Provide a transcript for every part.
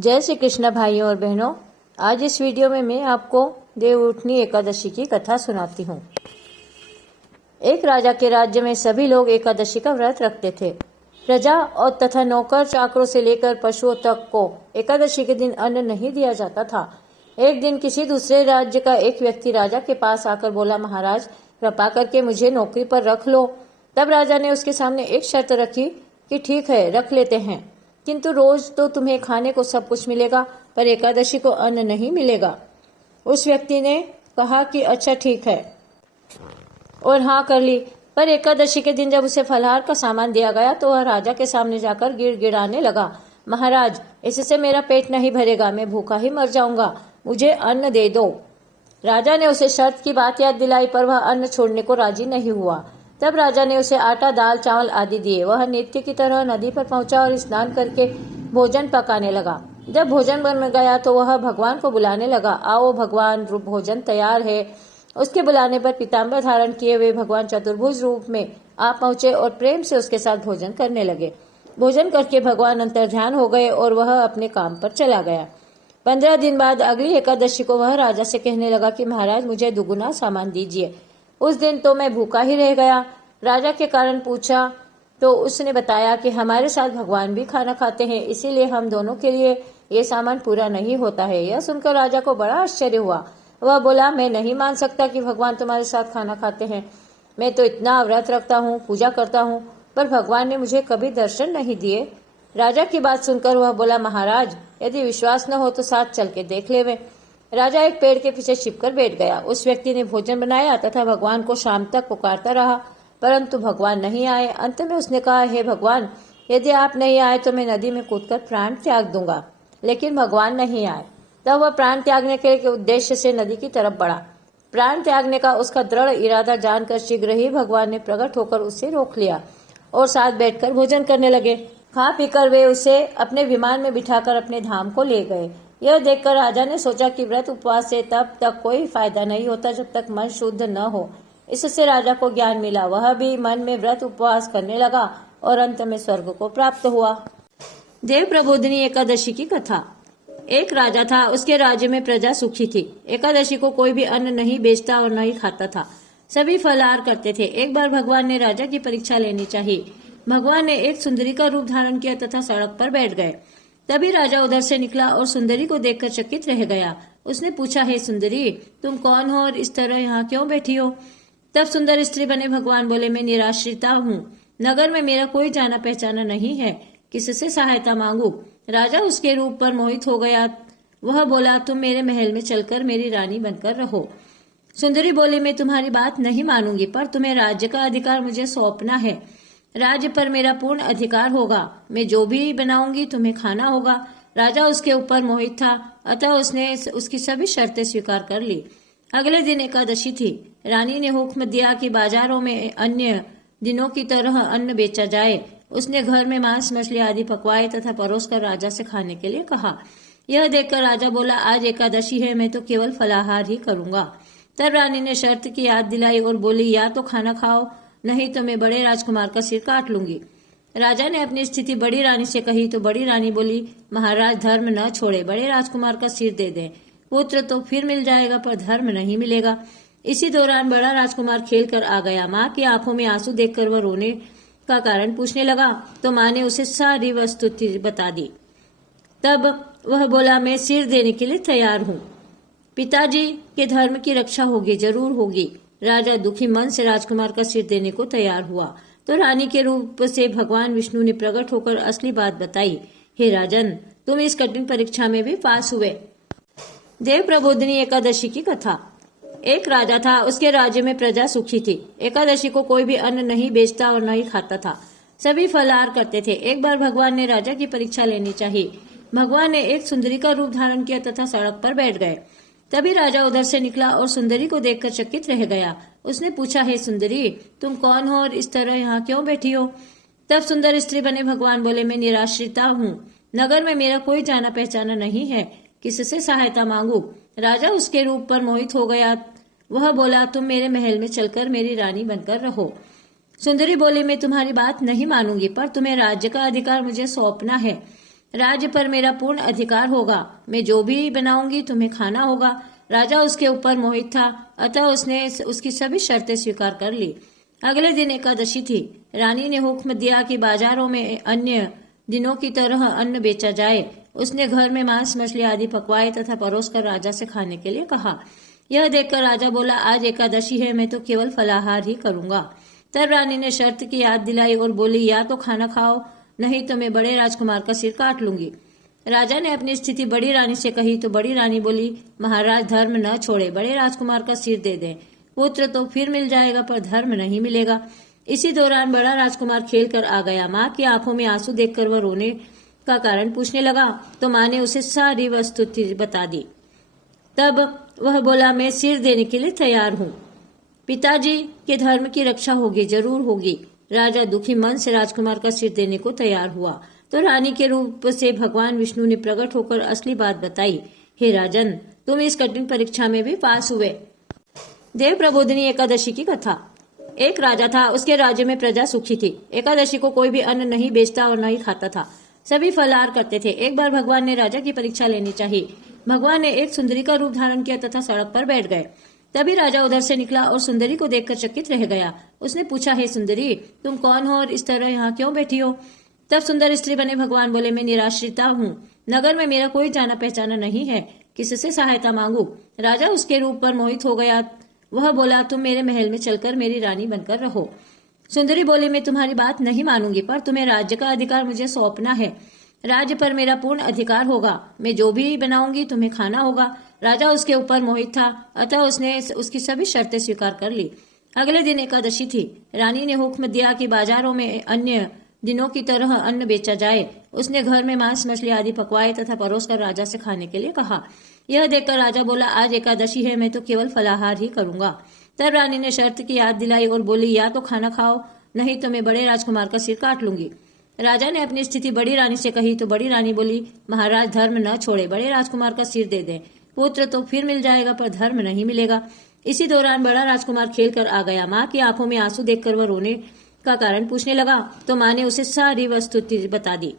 जय श्री कृष्ण भाइयों और बहनों। आज इस वीडियो में मैं आपको देवउठनी एकादशी की कथा सुनाती हूँ। एक राजा के राज्य में सभी लोग एकादशी का व्रत रखते थे। प्रजा और तथा नौकर चाकरों से लेकर पशुओं तक को एकादशी के दिन अन्न नहीं दिया जाता था। एक दिन किसी दूसरे राज्य का एक व्यक्ति राजा के पास आकर बोला, महाराज कृपा करके मुझे नौकरी पर रख लो। तब राजा ने उसके सामने एक शर्त रखी कि ठीक है, रख लेते हैं, किंतु रोज तो तुम्हें खाने को सब कुछ मिलेगा, पर एकादशी को अन्न नहीं मिलेगा। उस व्यक्ति ने कहा कि अच्छा ठीक है, और हाँ कर ली। पर एकादशी के दिन जब उसे फलाहार का सामान दिया गया तो वह राजा के सामने जाकर गिड़गिड़ाने लगा, महाराज इससे मेरा पेट नहीं भरेगा, मैं भूखा ही मर जाऊंगा, मुझे अन्न दे दो। राजा ने उसे शर्त की बात याद दिलाई, पर वह अन्न छोड़ने को राजी नहीं हुआ। तब राजा ने उसे आटा, दाल, चावल आदि दिए। वह नित्य की तरह नदी पर पहुंचा और स्नान करके भोजन पकाने लगा। जब भोजन बन गया तो वह भगवान को बुलाने लगा, आओ भगवान, भोजन तैयार है। उसके बुलाने पर पीताम्बर धारण किए हुए भगवान चतुर्भुज रूप में आ पहुंचे और प्रेम से उसके साथ भोजन करने लगे। भोजन करके भगवान अंतर्ध्यान हो गए और वह अपने काम पर चला गया। 15 दिन बाद अगली एकादशी को वह राजा से कहने लगा कि महाराज मुझे दुगुना सामान दीजिए। उस दिन तो मैं भूखा ही रह गया। राजा के कारण पूछा तो उसने बताया कि हमारे साथ भगवान भी खाना खाते हैं, इसीलिए हम दोनों के लिए ये सामान पूरा नहीं होता है। यह सुनकर राजा को बड़ा आश्चर्य हुआ। वह बोला, मैं नहीं मान सकता कि भगवान तुम्हारे साथ खाना खाते हैं। मैं तो इतना व्रत रखता हूँ, पूजा करता हूँ, पर भगवान ने मुझे कभी दर्शन नहीं दिए। राजा की बात सुनकर वह बोला, महाराज यदि विश्वास न हो तो साथ चल के देख लेवे। राजा एक पेड़ के पीछे छिपकर बैठ गया। उस व्यक्ति ने भोजन बनाया तथा भगवान को शाम तक पुकारता रहा, परंतु भगवान नहीं आए। अंत में उसने कहा, हे भगवान, यदि आप नहीं आए तो मैं नदी में कूदकर प्राण त्याग दूंगा। लेकिन भगवान नहीं आए। तब वह प्राण त्यागने के उद्देश्य से नदी की तरफ बढ़ा। प्राण त्यागने का उसका दृढ़ इरादा जानकर शीघ्र ही भगवान ने प्रकट होकर उसे रोक लिया और साथ बैठकर भोजन करने लगे। खा पीकर वे उसे अपने विमान में बिठाकर अपने धाम को ले गए। यह देखकर राजा ने सोचा कि व्रत उपवास से तब तक कोई फायदा नहीं होता जब तक मन शुद्ध न हो। इससे राजा को ज्ञान मिला। वह भी मन में व्रत उपवास करने लगा और अंत में स्वर्ग को प्राप्त हुआ। देव प्रबोधिनी एकादशी की कथा। एक राजा था, उसके राज्य में प्रजा सुखी थी। एकादशी को कोई भी अन्न नहीं बेचता और नहीं खाता था। सभी फलाहार करते थे। एक बार भगवान ने राजा की परीक्षा लेनी चाहिए। भगवान ने एक सुंदरी का रूप धारण किया तथा सड़क पर बैठ गए। तभी राजा उधर से निकला और सुंदरी को देखकर चकित रह गया। उसने पूछा, हे सुंदरी, तुम कौन हो और इस तरह यहाँ क्यों बैठी हो? तब सुंदर स्त्री बने भगवान बोले, मैं निराश्रिता हूँ, नगर में मेरा कोई जाना पहचाना नहीं है, किससे सहायता मांगू? राजा उसके रूप पर मोहित हो गया। वह बोला, तुम मेरे महल में चलकर मेरी रानी बनकर रहो। सुंदरी बोली, मैं तुम्हारी बात नहीं मानूंगी, पर तुम्हें राज्य का अधिकार मुझे सौंपना है। राज्य पर मेरा पूर्ण अधिकार होगा। मैं जो भी बनाऊंगी तुम्हें खाना होगा। राजा उसके ऊपर मोहित था, अतः उसने उसकी सभी शर्तें स्वीकार कर ली। अगले दिन एकादशी थी। रानी ने हुक्म दिया कि बाजारों में अन्य दिनों की तरह अन्न बेचा जाए। उसने घर में मांस, मछली आदि पकवाए तथा परोसकर राजा से खाने के लिए कहा। यह देखकर राजा बोला, आज एकादशी है, मैं तो केवल फलाहार ही करूंगा। तब रानी ने शर्त की याद दिलाई और बोली, या तो खाना खाओ, नहीं तो मैं बड़े राजकुमार का सिर काट लूंगी। राजा ने अपनी स्थिति बड़ी रानी से कही तो बड़ी रानी बोली, महाराज धर्म न छोड़े, बड़े राजकुमार का सिर दे दें। पुत्र तो फिर मिल जाएगा, पर धर्म नहीं मिलेगा। इसी दौरान बड़ा राजकुमार खेल कर आ गया। माँ की आंखों में आंसू देखकर वह रोने का कारण पूछने लगा तो माँ ने उसे सारी वस्तुस्थिति बता दी। तब वह बोला, मैं सिर देने के लिए तैयार हूँ। पिताजी के धर्म की रक्षा होगी, जरूर होगी। राजा दुखी मन से राजकुमार का सिर देने को तैयार हुआ तो रानी के रूप से भगवान विष्णु ने प्रकट होकर असली बात बताई। हे राजन, तुम इस कठिन परीक्षा में भी पास हुए। देव प्रबोधिनी एकादशी की कथा। एक राजा था, उसके राज्य में प्रजा सुखी थी। एकादशी को कोई भी अन्न नहीं बेचता और नहीं खाता था। सभी फलाहार करते थे। एक बार भगवान ने राजा की परीक्षा लेनी चाहिए। भगवान ने एक सुंदरी का रूप धारण किया तथा सड़क पर बैठ गए। तभी राजा उधर से निकला और सुंदरी को देखकर चकित रह गया। उसने पूछा, हे सुंदरी, तुम कौन हो और इस तरह यहाँ क्यों बैठी हो? तब सुंदर स्त्री बने भगवान बोले, मैं निराश्रिता हूँ, नगर में मेरा कोई जाना पहचाना नहीं है, किससे सहायता मांगू? राजा उसके रूप पर मोहित हो गया। वह बोला, तुम मेरे महल में चलकर मेरी रानी बनकर रहो। सुंदरी बोली, मैं तुम्हारी बात नहीं मानूंगी, पर तुम्हें राज्य का अधिकार मुझे सौंपना है। राज्य पर मेरा पूर्ण अधिकार होगा। मैं जो भी बनाऊंगी तुम्हें खाना होगा। राजा उसके ऊपर मोहित था, अतः उसने उसकी सभी शर्तें स्वीकार कर ली। अगले दिन एकादशी थी। रानी ने हुक्म दिया कि बाजारों में अन्य दिनों की तरह अन्न बेचा जाए। उसने घर में मांस मछली आदि पकवाए तथा परोसकर राजा से खाने के लिए कहा। यह देखकर राजा बोला, आज एकादशी है, मैं तो केवल फलाहार ही करूंगा। तब रानी ने शर्त की याद दिलाई और बोली, या तो खाना खाओ, नहीं तो मैं बड़े राजकुमार का सिर काट लूंगी। राजा ने अपनी स्थिति बड़ी रानी से कही तो बड़ी रानी बोली, महाराज धर्म न छोड़े, बड़े राजकुमार का सिर दे दें। पुत्र तो फिर मिल जाएगा पर धर्म नहीं मिलेगा। इसी दौरान बड़ा राजकुमार खेल कर आ गया। माँ की आंखों में आंसू देखकर वह रोने का कारण पूछने लगा तो माँ ने उसे सारी वस्तुस्थिति बता दी। तब वह बोला, मैं सिर देने के लिए तैयार हूँ। पिताजी के धर्म की रक्षा होगी, जरूर होगी। राजा दुखी मन से राजकुमार का सिर देने को तैयार हुआ तो रानी के रूप से भगवान विष्णु ने प्रकट होकर असली बात बताई। हे राजन, तुम इस कठिन परीक्षा में भी पास हुए। देव प्रबोधिनी एकादशी की कथा। एक राजा था, उसके राज्य में प्रजा सुखी थी। एकादशी को कोई भी अन्न नहीं बेचता और नहीं खाता था, सभी फलाहार करते थे। एक बार भगवान ने राजा की परीक्षा लेनी चाहिए। भगवान ने एक सुंदरी का रूप धारण किया तथा सड़क पर बैठ गए। तभी राजा उधर से निकला और सुंदरी को देखकर चकित रह गया। उसने पूछा, हे सुंदरी, तुम कौन हो और इस तरह यहाँ क्यों बैठी हो? तब सुंदर स्त्री बने भगवान बोले, मैं निराश्रिता हूँ, नगर में मेरा कोई जाना पहचाना नहीं है, किससे सहायता मांगू? राजा उसके रूप पर मोहित हो गया। वह बोला, तुम मेरे महल में चलकर मेरी रानी बनकर रहो। सुंदरी बोली, मैं तुम्हारी बात नहीं मानूंगी, पर तुम्हें राज्य का अधिकार मुझे सौंपना है। राज्य पर मेरा पूर्ण अधिकार होगा। मैं जो भी बनाऊंगी तुम्हें खाना होगा। राजा उसके ऊपर मोहित था, अतः उसने उसकी सभी शर्तें स्वीकार कर ली। अगले दिन एकादशी थी। रानी ने हुक्म दिया कि बाजारों में अन्य दिनों की तरह अन्न बेचा जाए। उसने घर में मांस मछली आदि पकवाए तथा परोसकर राजा से खाने के लिए कहा। यह देखकर राजा बोला, आज एकादशी है, मैं तो केवल फलाहार ही करूंगा। तब रानी ने शर्त की याद दिलाई और बोली, या तो खाना खाओ, नहीं तो मैं बड़े राजकुमार का सिर काट लूंगी। राजा ने अपनी स्थिति बड़ी रानी से कही तो बड़ी रानी बोली, महाराज धर्म न छोड़े, बड़े राजकुमार का सिर दे दें। पुत्र तो फिर मिल जाएगा पर धर्म नहीं मिलेगा। इसी दौरान बड़ा राजकुमार खेल कर आ गया। माँ की आंखों में आंसू देखकर वह रोने का कारण पूछने लगा तो माँ ने उसे सारी वस्तुस्थिति बता दी।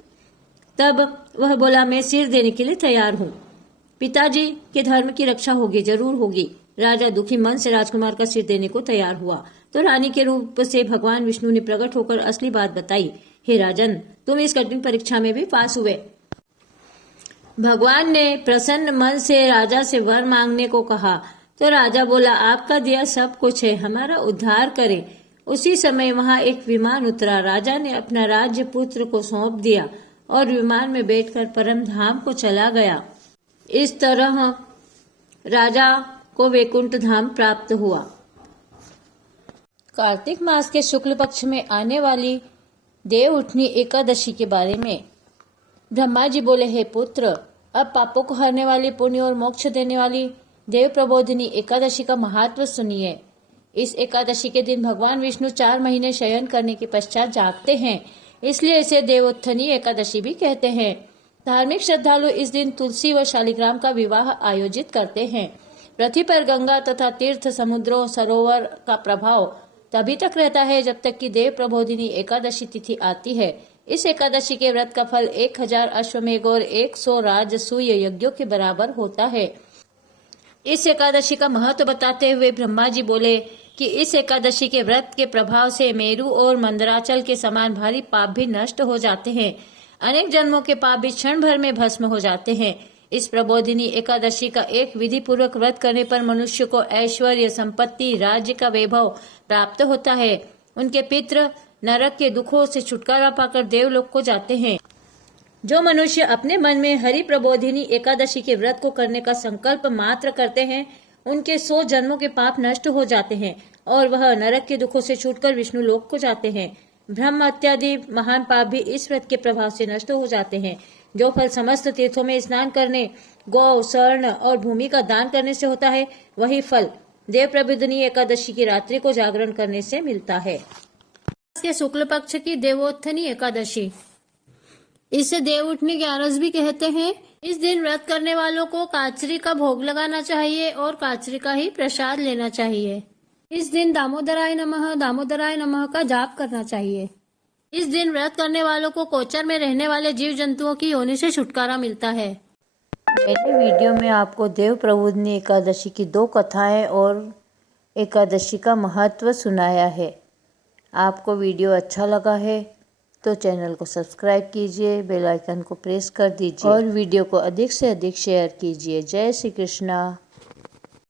तब वह बोला, मैं सिर देने के लिए तैयार हूँ। पिताजी के धर्म की रक्षा होगी, जरूर होगी। राजा दुखी मन से राजकुमार का सिर देने को तैयार हुआ तो रानी के रूप से भगवान विष्णु ने प्रकट होकर असली बात बताई। हे राजन, तुम इस कठिन परीक्षा में भी पास हुए। भगवान ने प्रसन्न मन से राजा से वर मांगने को कहा तो राजा बोला, आपका दिया सब कुछ है, हमारा उद्धार करें। उसी समय वहां एक विमान उतरा। राजा ने अपना राज्य पुत्र को सौंप दिया और विमान में बैठकर परम धाम को चला गया। इस तरह राजा को वैकुंठ धाम प्राप्त हुआ। कार्तिक मास के शुक्ल पक्ष में आने वाली देव उठनी एकादशी के बारे में ब्रह्मा जी बोले, हे पुत्र, अब पापों को हरने वाली, पुण्य और मोक्ष देने वाली देव प्रबोधिनी एकादशी का महत्व सुनिए। इस एकादशी के दिन भगवान विष्णु 4 महीने शयन करने के पश्चात जागते हैं, इसलिए इसे देवोत्थनी एकादशी भी कहते हैं। धार्मिक श्रद्धालु इस दिन तुलसी व शालिग्राम का विवाह आयोजित करते हैं। पृथ्वी पर गंगा तथा तीर्थ, समुद्रों, सरोवर का प्रभाव तभी तक रहता है जब तक कि देव प्रबोधिनी एकादशी तिथि आती है। इस एकादशी के व्रत का फल 1000 अश्वमेघ और 100 राजसूय यज्ञों के बराबर होता है। इस एकादशी का महत्व बताते हुए ब्रह्मा जी बोले कि इस एकादशी के व्रत के प्रभाव से मेरु और मंदराचल के समान भारी पाप भी नष्ट हो जाते हैं। अनेक जन्मों के पाप भी क्षण भर में भस्म हो जाते हैं। इस प्रबोधिनी एकादशी का एक विधि पूर्वक व्रत करने पर मनुष्य को ऐश्वर्य, संपत्ति, राज्य का वैभव प्राप्त होता है। उनके पितृ नरक के दुखों से छुटकारा पाकर देवलोक को जाते हैं। जो मनुष्य अपने मन में हरि प्रबोधिनी एकादशी के व्रत को करने का संकल्प मात्र करते हैं, उनके 100 जन्मों के पाप नष्ट हो जाते हैं और वह नरक के दुखों से छूटकर विष्णु लोक को जाते हैं। ब्रह्म इत्यादि महान पाप भी इस व्रत के प्रभाव से नष्ट हो जाते हैं। जो फल समस्त तीर्थों में स्नान करने, गौ, स्वर्ण और भूमि का दान करने से होता है, वही फल देव प्रबोधिनी एकादशी की रात्रि को जागरण करने से मिलता है। के शुक्ल पक्ष की देवोत्थनी एकादशी, इसे देव उठनी 11 भी कहते हैं। इस दिन व्रत करने वालों को काचरी का भोग लगाना चाहिए और काचरी का ही प्रसाद लेना चाहिए। इस दिन दामोदराय नमः का जाप करना चाहिए। इस दिन व्रत करने वालों को कोचर में रहने वाले जीव जंतुओं की योनि से छुटकारा मिलता है। मैंने वीडियो में आपको देव प्रबोधिनी एकादशी की 2 कथाएं और एकादशी का महत्व सुनाया है। आपको वीडियो अच्छा लगा है तो चैनल को सब्सक्राइब कीजिए, बेल आइकन को प्रेस कर दीजिए और वीडियो को अधिक से अधिक शेयर कीजिए। जय श्री कृष्णा।